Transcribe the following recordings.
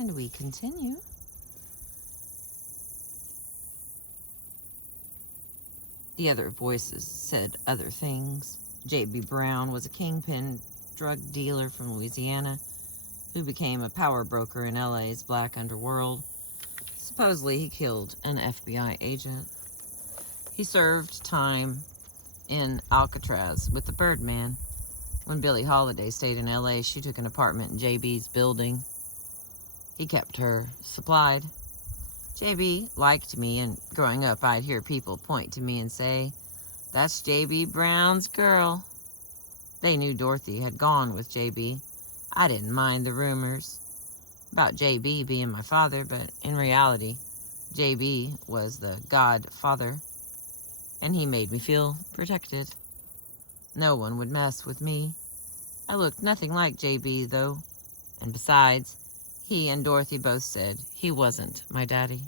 And we continue. The other voices said other things. J.B. Brown was a kingpin drug dealer from Louisiana who became a power broker in LA's black underworld. Supposedly, he killed an FBI agent. He served time in Alcatraz with the Birdman. When Billie Holiday stayed in LA, she took an apartment in JB's building. He kept her supplied. JB liked me, and growing up, I'd hear people point to me and say, "That's JB Brown's girl." They knew Dorothy had gone with JB. I didn't mind the rumors about JB being my father, but in reality, JB was the godfather, and he made me feel protected. No one would mess with me. I looked nothing like JB, though, and besides, he and Dorothy both said he wasn't my daddy.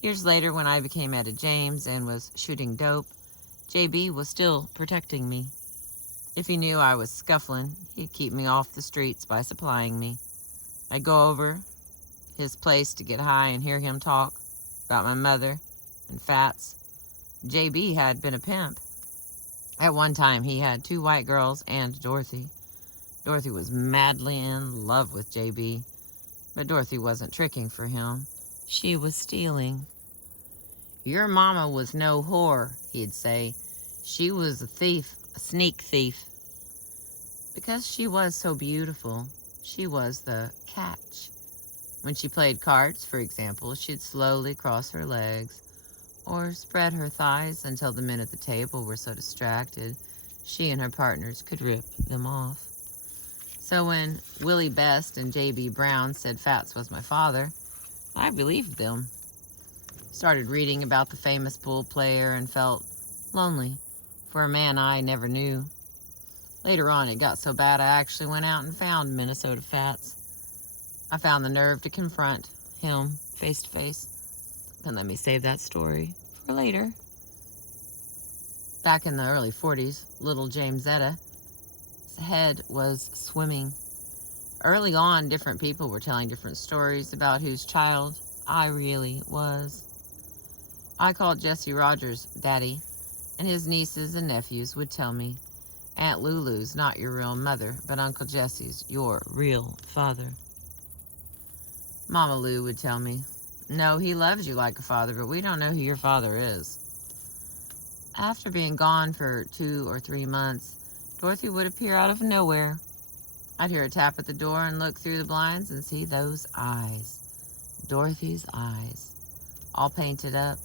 Years later, when I became Etta James and was shooting dope, JB was still protecting me. If he knew I was scuffling, he'd keep me off the streets by supplying me. I'd go over his place to get high and hear him talk about my mother and Fats. JB had been a pimp. At one time, he had 2 white girls and Dorothy. Dorothy was madly in love with JB, but Dorothy wasn't tricking for him. She was stealing. "Your mama was no whore," he'd say. "She was a thief, a sneak thief." Because she was so beautiful, she was the catch. When she played cards, for example, she'd slowly cross her legs or spread her thighs until the men at the table were so distracted she and her partners could rip them off. So when Willie Best and J.B. Brown said Fats was my father, I believed them. Started reading about the famous pool player and felt lonely for a man I never knew. Later on, it got so bad I actually went out and found Minnesota Fats. I found the nerve to confront him face to face. And let me save that story for later. Back in the early 40s, little James Etta's head was swimming. Early on, different people were telling different stories about whose child I really was. I called Jesse Rogers Daddy, and his nieces and nephews would tell me, "Aunt Lulu's not your real mother, but Uncle Jesse's your real father." Mama Lou would tell me, "No, he loves you like a father, but we don't know who your father is." After being gone for 2 or 3 months, Dorothy would appear out of nowhere. I'd hear a tap at the door and look through the blinds and see those eyes. Dorothy's eyes, all painted up.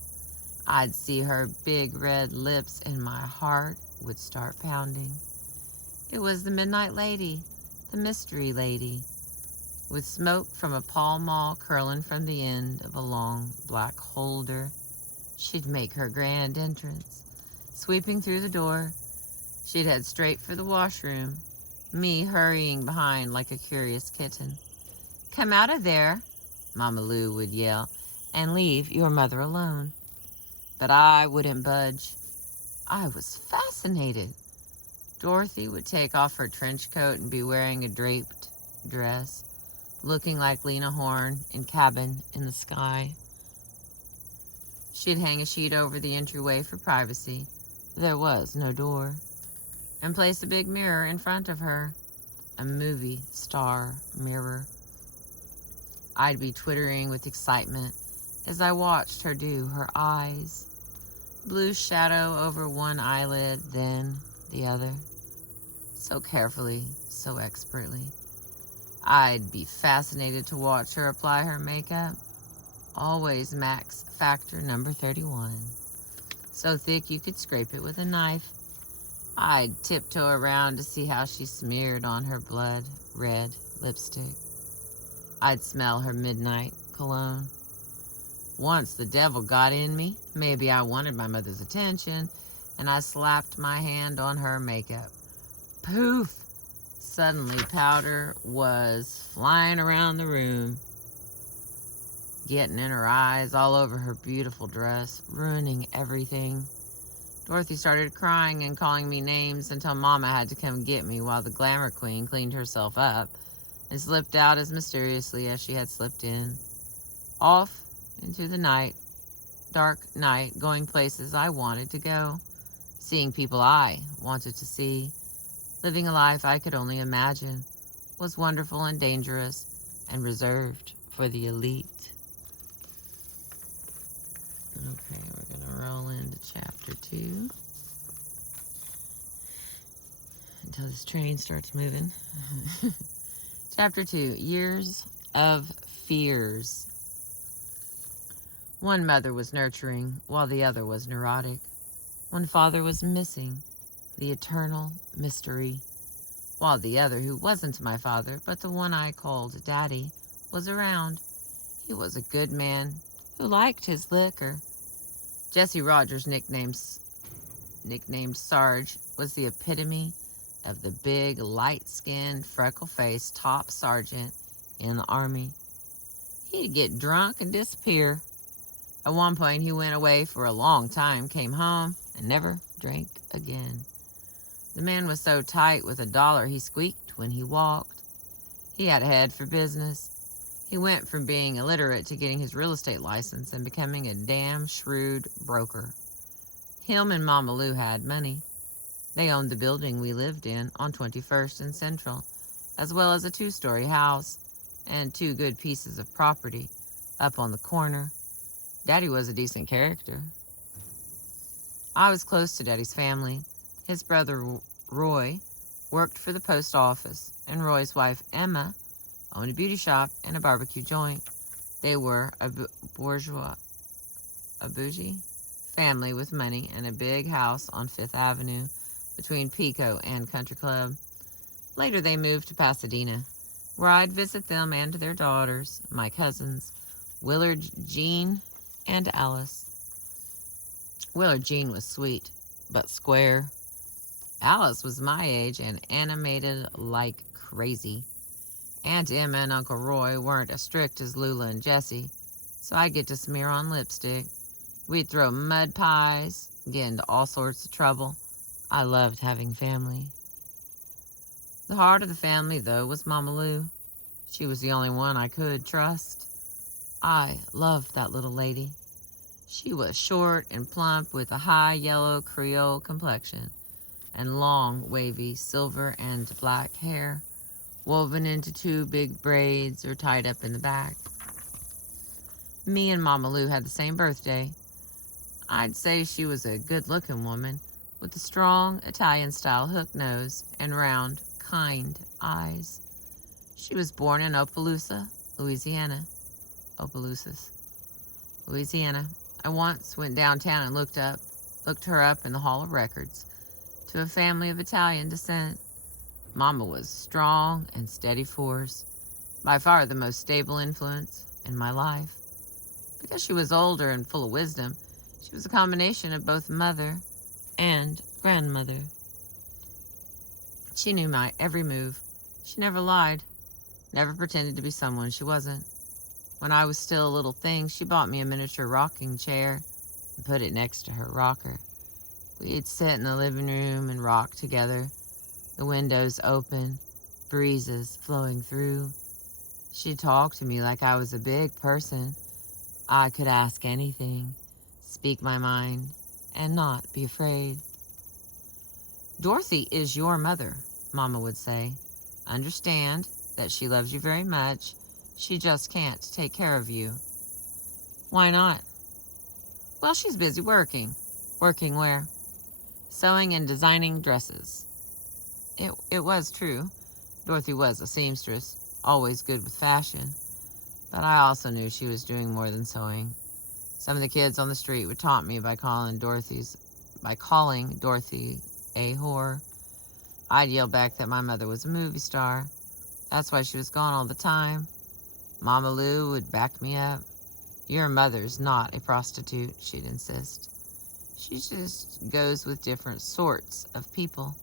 I'd see her big red lips and my heart would start pounding. It was the Midnight Lady, the Mystery Lady, with smoke from a Pall Mall curling from the end of a long black holder. She'd make her grand entrance. Sweeping through the door, she'd head straight for the washroom, me hurrying behind like a curious kitten. "Come out of there," Mama Lou would yell, "and leave your mother alone." But I wouldn't budge. I was fascinated. Dorothy would take off her trench coat and be wearing a draped dress, looking like Lena Horne in Cabin in the Sky. She'd hang a sheet over the entryway for privacy. There was no door. And place a big mirror in front of her, a movie star mirror. I'd be twittering with excitement as I watched her do her eyes. Blue shadow over one eyelid, then the other. So carefully, so expertly. I'd be fascinated to watch her apply her makeup. Always Max Factor number 31. So thick you could scrape it with a knife. I'd tiptoe around to see how she smeared on her blood red lipstick. I'd smell her midnight cologne. Once the devil got in me, maybe I wanted my mother's attention, and I slapped my hand on her makeup. Poof! Suddenly powder was flying around the room, getting in her eyes, all over her beautiful dress, ruining everything. Dorothy started crying and calling me names until Mama had to come get me while the glamour queen cleaned herself up and slipped out as mysteriously as she had slipped in, off into the night, dark night, going places I wanted to go, seeing people I wanted to see, living a life I could only imagine was wonderful and dangerous and reserved for the elite. Okay, we're going to roll into chapter 2 until this train starts moving. Chapter 2, Years of Fears. One mother was nurturing, while the other was neurotic. One father was missing, the eternal mystery, while the other, who wasn't my father, but the one I called Daddy, was around. He was a good man who liked his liquor. Jesse Rogers, nicknamed Sarge, was the epitome of the big, light-skinned, freckle-faced top sergeant in the Army. He'd get drunk and disappear. At one point, he went away for a long time, came home, and never drank again. The man was so tight with $1 he squeaked when he walked. He had a head for business. He went from being illiterate to getting his real estate license and becoming a damn shrewd broker. Him and Mama Lou had money. They owned the building we lived in on 21st and Central, as well as a 2-story house and 2 good pieces of property up on the corner. Daddy was a decent character. I was close to Daddy's family. His brother Roy worked for the post office, and Roy's wife Emma owned a beauty shop and a barbecue joint. They were a bougie family with money and a big house on 5th Avenue between Pico and Country Club. Later they moved to Pasadena, where I'd visit them and their daughters, my cousins, Willard, Jean, and Alice. Willard Jean was sweet, but square. Alice was my age and animated like crazy. Aunt Emma and Uncle Roy weren't as strict as Lula and Jessie, so I'd get to smear on lipstick. We'd throw mud pies, get into all sorts of trouble. I loved having family. The heart of the family, though, was Mama Lou. She was the only one I could trust. I loved that little lady. She was short and plump with a high yellow Creole complexion and long, wavy silver and black hair, woven into 2 big braids or tied up in the back. Me and Mama Lou had the same birthday. I'd say she was a good-looking woman with a strong Italian-style hook nose and round, kind eyes. She was born in Opelousas, Louisiana. Louisiana. I once went downtown and looked her up in the Hall of Records. To a family of Italian descent, Mama was strong and steady force, by far the most stable influence in my life. Because she was older and full of wisdom, she was a combination of both mother and grandmother. She knew my every move. She never lied, never pretended to be someone she wasn't. When I was still a little thing, she bought me a miniature rocking chair and put it next to her rocker. We'd sit in the living room and rock together, the windows open, breezes flowing through. She'd talk to me like I was a big person. I could ask anything, speak my mind, and not be afraid. Dorothy is your mother, Mama would say. Understand that she loves you very much. She just can't take care of you. Why not? Well, she's busy working. Working where? Sewing and designing dresses. It was true. Dorothy was a seamstress, always good with fashion. But I also knew she was doing more than sewing. Some of the kids on the street would taunt me by calling Dorothy a whore. I'd yell back that my mother was a movie star. That's why she was gone all the time. Mama Lou would back me up. Your mother's not a prostitute, she'd insist. She just goes with different sorts of people.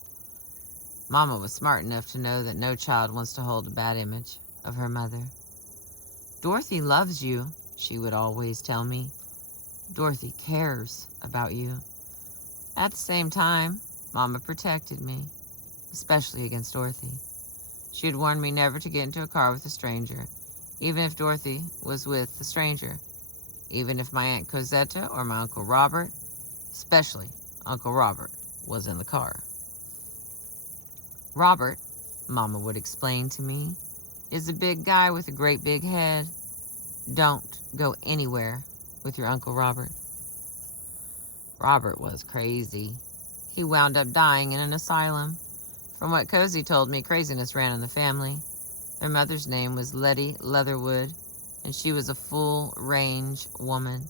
Mama was smart enough to know that no child wants to hold a bad image of her mother. Dorothy loves you, she would always tell me. Dorothy cares about you. At the same time, Mama protected me, especially against Dorothy. She had warned me never to get into a car with a stranger, even if Dorothy was with the stranger, even if my Aunt Cosetta or my Uncle Robert, especially Uncle Robert, was in the car. Robert, Mama would explain to me, is a big guy with a great big head. Don't go anywhere with your Uncle Robert. Robert was crazy. He wound up dying in an asylum. From what Cozy told me, craziness ran in the family. Their mother's name was Letty Leatherwood, and she was a full-range woman.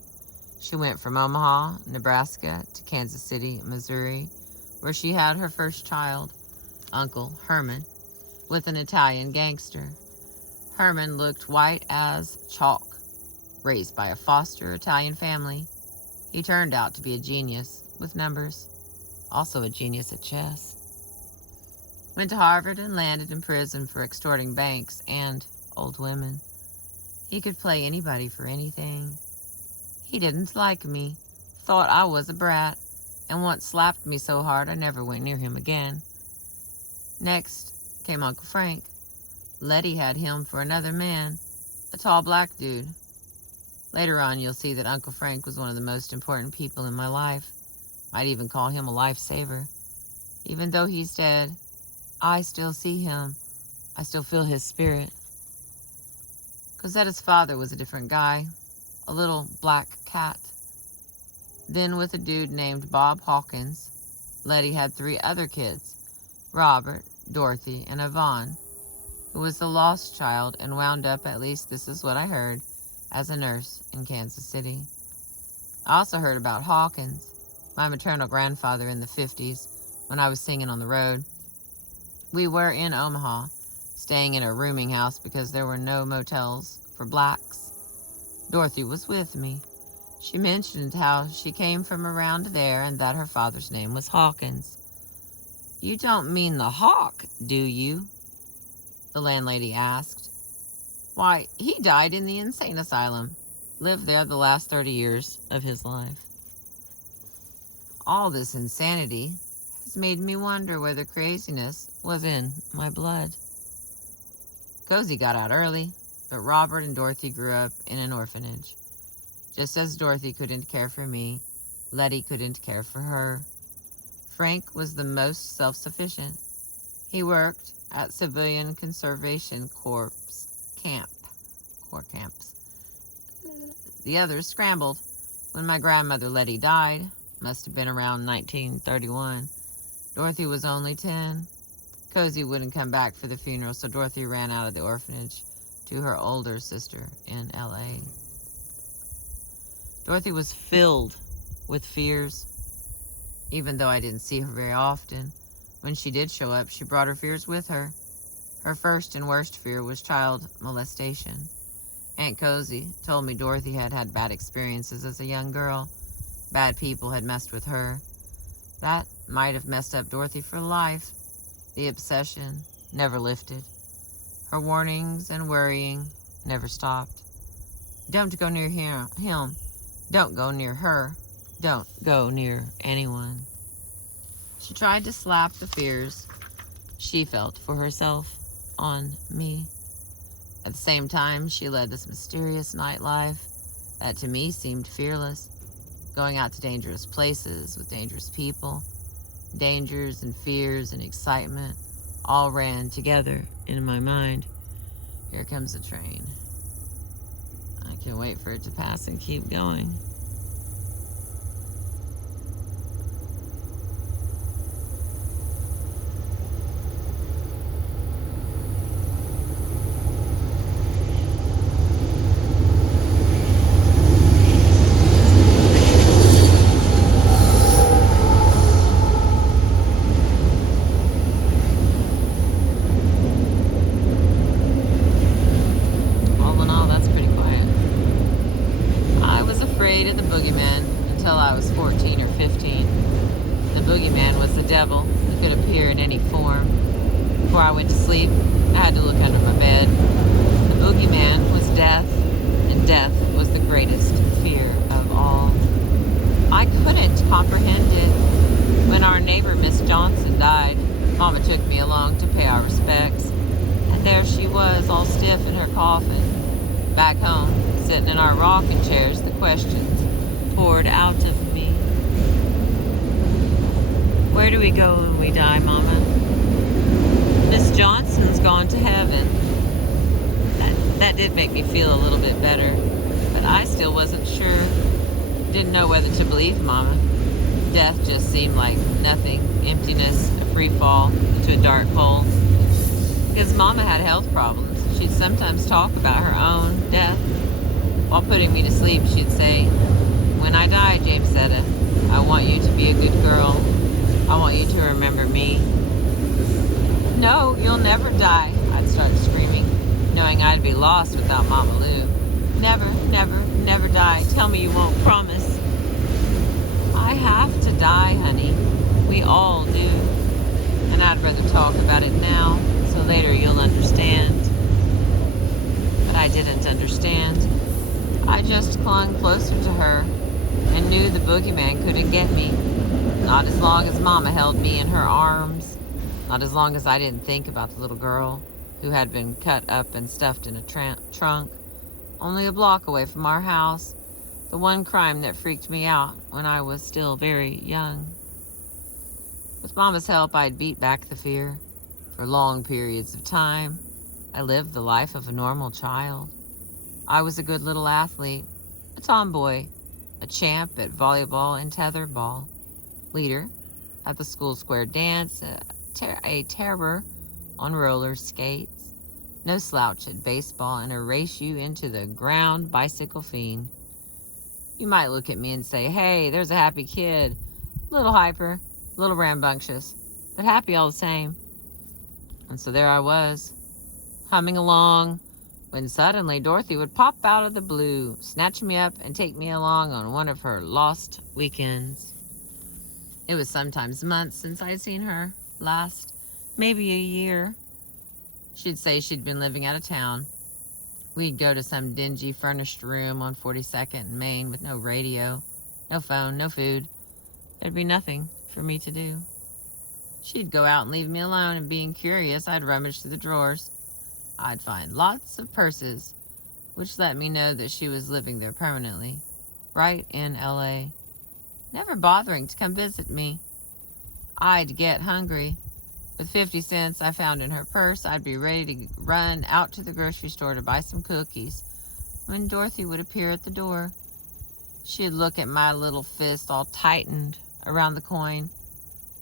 She went from Omaha, Nebraska, to Kansas City, Missouri, where she had her first child, Uncle Herman, with an Italian gangster. Herman looked white as chalk. Raised by a foster Italian family, he turned out to be a genius with numbers, also a genius at chess. Went to Harvard and landed in prison for extorting banks and old women. He could play anybody for anything. He didn't like me, thought I was a brat, and once slapped me so hard I never went near him again. Next came Uncle Frank. Letty had him for another man, a tall black dude. Later on, you'll see that Uncle Frank was one of the most important people in my life. Might even call him a lifesaver. Even though he's dead, I still see him. I still feel his spirit. Cosetta's father was a different guy, a little black cat. Then with a dude named Bob Hawkins, Letty had 3 other kids, Robert, Dorothy, and Yvonne, who was the lost child and wound up, at least this is what I heard, as a nurse in Kansas City. I also heard about Hawkins, my maternal grandfather in the 50s, when I was singing on the road. We were in Omaha, staying in a rooming house because there were no motels for blacks. Dorothy was with me. She mentioned how she came from around there and that her father's name was Hawkins. "You don't mean the hawk, do you?" the landlady asked. "Why, he died in the insane asylum. Lived there the last 30 years of his life." All this insanity has made me wonder whether craziness was in my blood. Cozy got out early, but Robert and Dorothy grew up in an orphanage. Just as Dorothy couldn't care for me, Letty couldn't care for her. Frank was the most self-sufficient. He worked at Civilian Conservation Corps camps. The others scrambled. When my grandmother Letty died, must have been around 1931, Dorothy was only 10. Cozy wouldn't come back for the funeral, so Dorothy ran out of the orphanage to her older sister in L.A. Dorothy was filled with fears. Even though I didn't see her very often, when she did show up, she brought her fears with her. Her first and worst fear was child molestation. Aunt Cozy told me Dorothy had had bad experiences as a young girl. Bad people had messed with her. That might have messed up Dorothy for life. The obsession never lifted. Her warnings and worrying never stopped. Don't go near him. Don't go near her. Don't go near anyone. She tried to slap the fears she felt for herself on me. At the same time, she led this mysterious nightlife that to me seemed fearless, going out to dangerous places with dangerous people. Dangers and fears and excitement all ran together in my mind. Here comes the train. I can't wait for it to pass and keep going. Mama took me along to pay our respects. And there she was, all stiff in her coffin. Back home, sitting in our rocking chairs, the questions poured out of me. Where do we go when we die, Mama? Miss Johnson's gone to heaven. That did make me feel a little bit better, but I still wasn't sure. Didn't know whether to believe Mama. Death just seemed like nothing, emptiness, a free fall into a dark hole. Because Mama had health problems. She'd sometimes talk about her own death. While putting me to sleep, she'd say, "When I die, James Etta, I want you to be a good girl. I want you to remember me." "No, you'll never die," I'd start screaming, knowing I'd be lost without Mama Lou. "Never, never, never die. Tell me you won't, promise." "I have to die, honey. We all do. And I'd rather talk about it now, so later you'll understand." But I didn't understand. I just clung closer to her and knew the boogeyman couldn't get me. Not as long as Mama held me in her arms. Not as long as I didn't think about the little girl who had been cut up and stuffed in a trunk, only a block away from our house, the one crime that freaked me out when I was still very young. With Mama's help, I'd beat back the fear. For long periods of time, I lived the life of a normal child. I was a good little athlete, a tomboy, a champ at volleyball and tetherball, leader at the school square dance, a terror on roller skates, no slouch at baseball, and a race you into the ground bicycle fiend. You might look at me and say, "Hey, there's a happy kid, little hyper, little rambunctious, but happy all the same." And so there I was, humming along, when suddenly Dorothy would pop out of the blue, snatch me up, and take me along on one of her lost weekends. It was sometimes months since I'd seen her last, maybe a year. She'd say she'd been living out of town. We'd go to some dingy furnished room on 42nd and Main with no radio, no phone, no food. There'd be nothing for me to do. She'd go out and leave me alone, and being curious, I'd rummage through the drawers. I'd find lots of purses, which let me know that she was living there permanently, right in LA, never bothering to come visit me. I'd get hungry. With 50 cents I found in her purse, I'd be ready to run out to the grocery store to buy some cookies when Dorothy would appear at the door. She'd look at my little fist all tightened around the coin.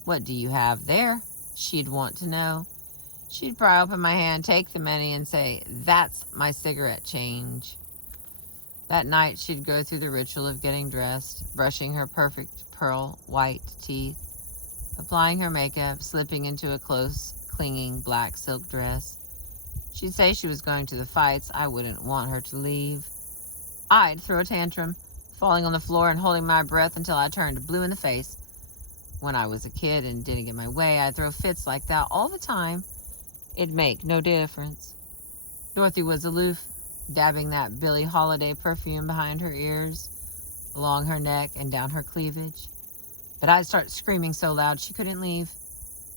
"What do you have there?" she'd want to know. She'd pry open my hand, take the money, and say, "That's my cigarette change." That night, she'd go through the ritual of getting dressed, brushing her perfect pearl white teeth, applying her makeup, slipping into a close, clinging black silk dress. She'd say she was going to the fights. I wouldn't want her to leave. I'd throw a tantrum, falling on the floor and holding my breath until I turned blue in the face. When I was a kid and didn't get my way, I'd throw fits like that all the time. It'd make no difference. Dorothy was aloof, dabbing that Billie Holiday perfume behind her ears, along her neck and down her cleavage. But I'd start screaming so loud she couldn't leave.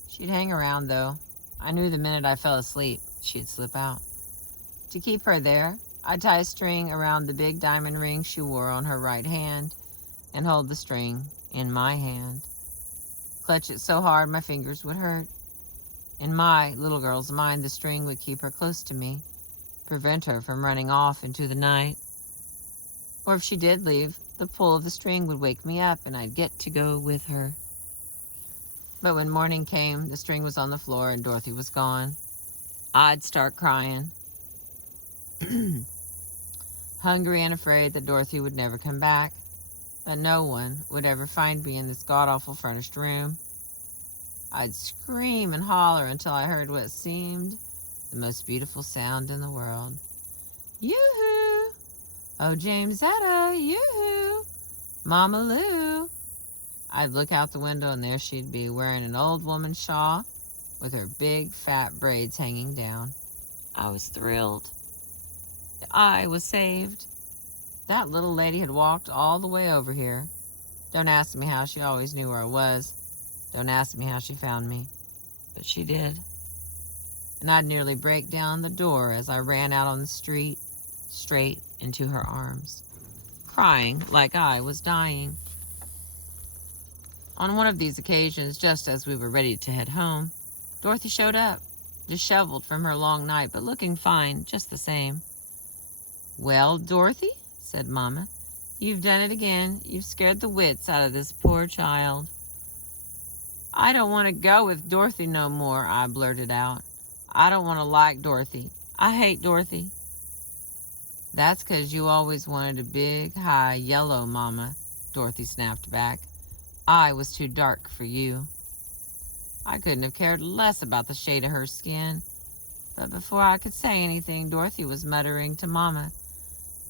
She'd hang around, though. I knew the minute I fell asleep, she'd slip out. To keep her there, I'd tie a string around the big diamond ring she wore on her right hand and hold the string in my hand. Clutch it so hard my fingers would hurt. In my little girl's mind, the string would keep her close to me, prevent her from running off into the night. Or if she did leave, the pull of the string would wake me up and I'd get to go with her. But when morning came, the string was on the floor and Dorothy was gone. I'd start crying. Hungry and afraid that Dorothy would never come back, that no one would ever find me in this god-awful furnished room. I'd scream and holler until I heard what seemed the most beautiful sound in the world. "Yoo-hoo! Oh, James Etta, yoo-hoo! Mama Lou!" I'd look out the window and there she'd be, wearing an old woman's shawl with her big fat braids hanging down. I was thrilled. I was saved. That little lady had walked all the way over here. Don't ask me how she always knew where I was. Don't ask me how she found me. But she did. and I'd nearly break down the door as I ran out on the street, straight into her arms, crying like I was dying. On one of these occasions, just as we were ready to head home, Dorothy showed up, disheveled from her long night, but looking fine just the same. "Well, Dorothy," said Mama, "you've done it again. You've scared the wits out of this poor child." "I don't want to go with Dorothy no more," I blurted out. "I don't want to like Dorothy. I hate Dorothy." "That's 'cause you always wanted a big, high, yellow mama," Dorothy snapped back. "I was too dark for you." I couldn't have cared less about the shade of her skin, but before I could say anything, Dorothy was muttering to Mama,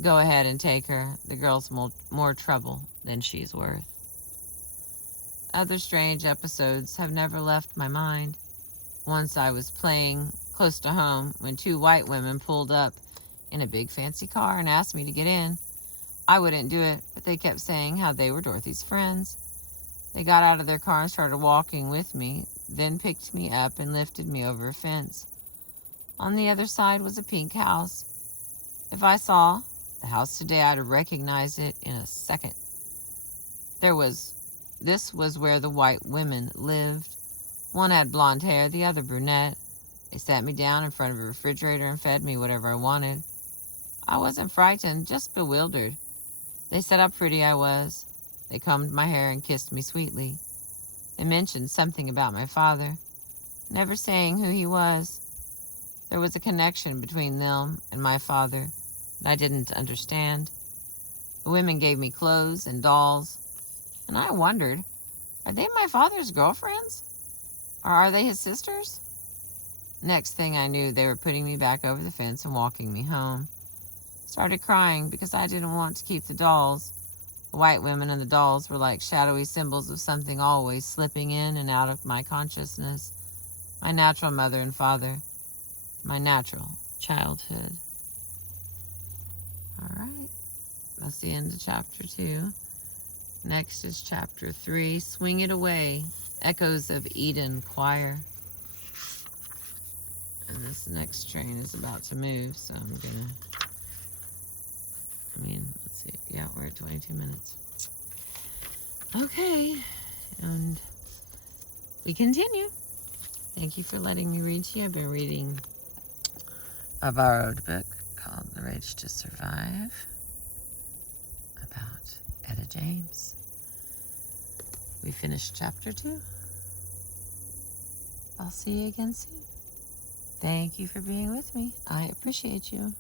"Go ahead and take her. The girl's more trouble than she's worth." Other strange episodes have never left my mind. Once I was playing close to home when two white women pulled up in a big fancy car and asked me to get in. I wouldn't do it, but they kept saying how they were Dorothy's friends. They got out of their car and started walking with me, then picked me up and lifted me over a fence. On the other side was a pink house. If I saw the house today, I'd recognize it in a second. This was where the white women lived. One had blonde hair, the other brunette. They sat me down in front of a refrigerator and fed me whatever I wanted. I wasn't frightened, just bewildered. They said how pretty I was. They combed my hair and kissed me sweetly. They mentioned something about my father, never saying who he was. There was a connection between them and my father that I didn't understand. The women gave me clothes and dolls, and I wondered, are they my father's girlfriends? Or are they his sisters? Next thing I knew, they were putting me back over the fence and walking me home. I started crying because I didn't want to keep the dolls. The white women and the dolls were like shadowy symbols of something always slipping in and out of my consciousness. My natural mother and father. My natural childhood. All right. That's the end of chapter 2. Next is chapter 3, Swing It Away, Echoes of Eden Choir. And this next train is about to move, so let's see. Yeah, we're at 22 minutes. Okay, and we continue. Thank you for letting me read to you. I've been reading a borrowed book called The Rage to Survive about Etta James. We finished chapter 2. I'll see you again soon. Thank you for being with me. I appreciate you.